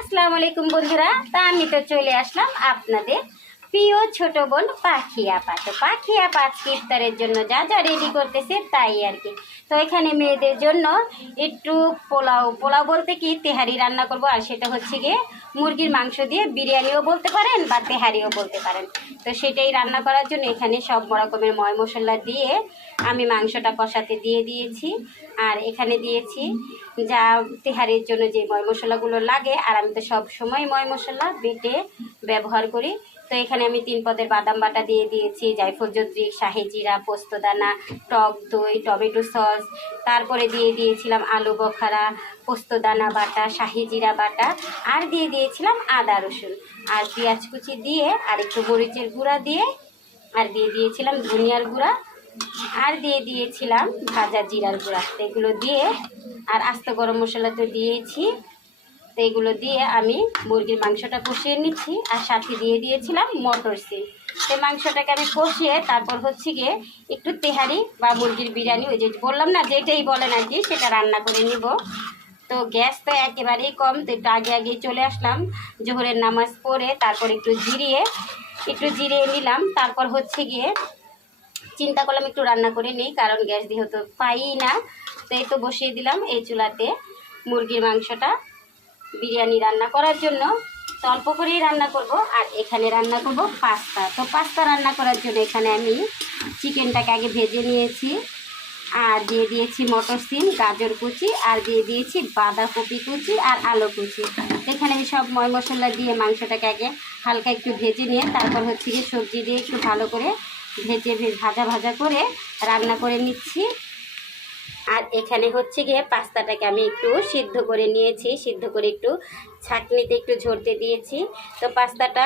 আসসালামু আলাইকুম বন্ধুরা। তা আমি তো চলে আসলাম আপনাদের প্রিয় ছোট বোন পাখি আপা। তো পাখি আপা আজকে ইফতারের জন্য যা যা রেডি করতেছে তাই আর কি। তো এখানে মেয়েদের জন্য একটু পোলাও পোলাও বলতে কি তেহারি রান্না করব, আর সেটা হচ্ছে গিয়ে মুরগির মাংস দিয়ে বিরিয়ানিও বলতে পারেন বা তেহারিও বলতে পারেন। তো সেটাই রান্না করার জন্য এখানে সব রকমের ময় মশলা দিয়ে আমি মাংসটা কষাতে দিয়ে দিয়েছি। আর এখানে দিয়েছি যা তেহারির জন্য যে ময় মশলাগুলো লাগে, আর আমি তো সব সময় ময় মশলা বেটে ব্যবহার করি। তো এখানে আমি 3 পদের বাদাম বাটা দিয়ে দিয়েছি, জায়ফল জদ্রিক, শাহি জিরা, পোস্তদানা, টক দই, টমেটো সস, তারপরে দিয়ে দিয়েছিলাম আলু বখারা, পোস্তদানা বাটা, শাহি জিরা বাটা, আর দিয়ে দিয়েছিলাম আদা রসুন আর পেঁয়াজ কুচি দিয়ে, আর একটু মরিচের গুঁড়া দিয়ে, আর দিয়ে দিয়েছিলাম ধনিয়ার গুঁড়া, আর দিয়ে দিয়েছিলাম ভাজা জিরার গুঁড়া। তো এগুলো দিয়ে, আর আস্ত গরম মশলা তো দিয়েছি। তো এগুলো দিয়ে আমি মুরগির মাংসটা কষিয়ে নিচ্ছি, আর সাথে দিয়ে দিয়েছিলাম মটর সিম। তো মাংসটাকে আমি কষিয়ে তারপর হচ্ছে গিয়ে একটু তেহারি বা মুরগির বিরিয়ানি, ওই যে বললাম না যেটাই বলেন আর কি, সেটা রান্না করে নিব। তো গ্যাস তো একেবারেই কম, তো একটু আগেই চলে আসলাম জোহরের নামাজ পড়ে, তারপর একটু জিরিয়ে নিলাম। তারপর হচ্ছে গিয়ে চিন্তা করলাম একটু রান্না করে নিই, কারণ গ্যাস দিয়ে তো পাই না। তো এই তো বসিয়ে দিলাম এই চুলাতে মুরগির মাংসটা বিরিয়ানি রান্না করার জন্য। তো অল্প করেই রান্না করব, আর এখানে রান্না করব পাস্তা। তো পাস্তা রান্না করার জন্য এখানে আমি চিকেনটাকে আগে ভেজে নিয়েছি, আর দিয়ে দিয়েছি মটর সিম, গাজর কুচি, আর দিয়ে দিয়েছি বাঁধাকপি কুচি আর আলু কুচি। এখানে আমি সব ময় মশলা দিয়ে মাংসটাকে আগে হালকা একটু ভেজে নিয়ে তারপর হচ্ছে গিয়ে সবজি দিয়ে একটু ভালো করে ভাজা করে রান্না করে নিচ্ছি। আর এখানে হচ্ছে গিয়ে পাস্তাটাকে আমি একটু সিদ্ধ করে নিয়েছি, সিদ্ধ করে একটু ছাঁকনিতে একটু ঝরতে দিয়েছি। তো পাস্তাটা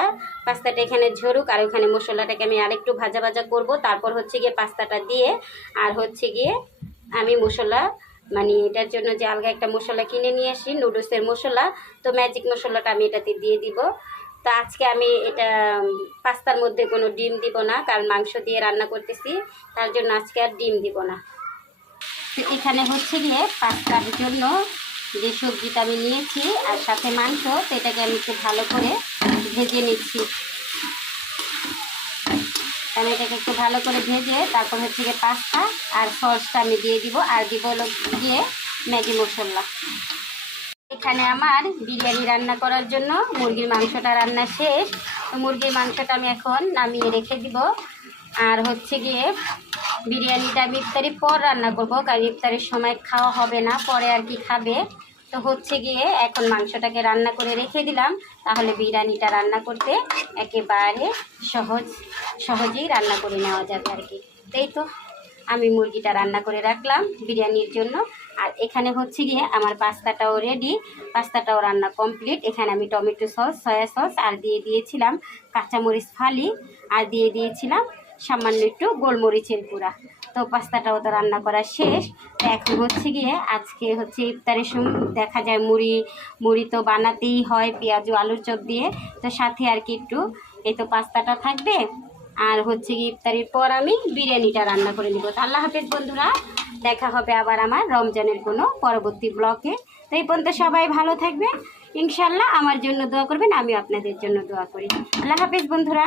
এখানে ঝরুক, আর ওখানে মশলাটাকে আমি আরেকটু ভাজা করব। তারপর হচ্ছে গিয়ে পাস্তাটা দিয়ে, আর হচ্ছে গিয়ে আমি মশলা মানে এটার জন্য যে আলগা একটা মশলা কিনে নিয়ে আসি, নুডলসের মশলা, তো ম্যাজিক মশলাটা আমি এটাতে দিয়ে দিব। তো আজকে আমি এটা পাস্তার মধ্যে কোনো ডিম দিব না, কারণ মাংস দিয়ে রান্না করতেছি, তার জন্য আজকে আর ডিম দিব না। তো এখানে হচ্ছে গিয়ে পাস্তার জন্য যে সবজিটা আমি নিয়েছি আর সাথে মাংস, তো এটাকে আমি একটু ভালো করে ভেজে নিচ্ছি। আমি এটাকে একটু ভালো করে ভেজে তারপর হচ্ছে গিয়ে পাস্তা আর সসটা আমি দিয়ে দিব, আর দিব গিয়ে ম্যাগি মশলা। এখানে আমার বিরিয়ানি রান্না করার জন্য মুরগির মাংসটা রান্না শেষ। তো মুরগির মাংসটা আমি এখন নামিয়ে রেখে দিব। আর হচ্ছে গিয়ে বিরিয়ানিটা আমি ইফতারির পর রান্না করব, কারণ ইফতারের সময় খাওয়া হবে না, পরে আর কি খাবে। তো হচ্ছে গিয়ে এখন মাংসটাকে রান্না করে রেখে দিলাম, তাহলে বিরিয়ানিটা রান্না করতে একেবারে সহজেই রান্না করে নেওয়া যাবে আর কি। তাই তো আমি মুরগিটা রান্না করে রাখলাম বিরিয়ানির জন্য। আর এখানে হচ্ছে গিয়ে আমার পাস্তাটাও রেডি, পাস্তাটাও রান্না কমপ্লিট। এখানে আমি টমেটো সস, সয়া সস, আর দিয়ে দিয়েছিলাম কাঁচামরিচ ফালি, আর দিয়ে দিয়েছিলাম সামান্য একটু গোলমরিচের গুঁড়া। তো পাস্তাটাও তো রান্না করা শেষ। তো এখন হচ্ছে গিয়ে আজকে হচ্ছে ইফতারের সময় দেখা যায় মুড়ি তো বানাতেই হয় পেঁয়াজ ও আলুর চপ দিয়ে। তো সাথে আর কি একটু এই তো পাস্তাটা থাকবে, আর হচ্ছে কি ইফতারির পর আমি বিরিয়ানিটা রান্না করে নিব। তো আল্লাহ হাফেজ বন্ধুরা, দেখা হবে আবার আমার রমজানের কোনো পরবর্তী ব্লগে। তো এই পর্যন্ত সবাই ভালো থাকবেন, ইনশাল্লাহ আমার জন্য দোয়া করবেন, আমিও আপনাদের জন্য দোয়া করি। আল্লাহ হাফেজ বন্ধুরা।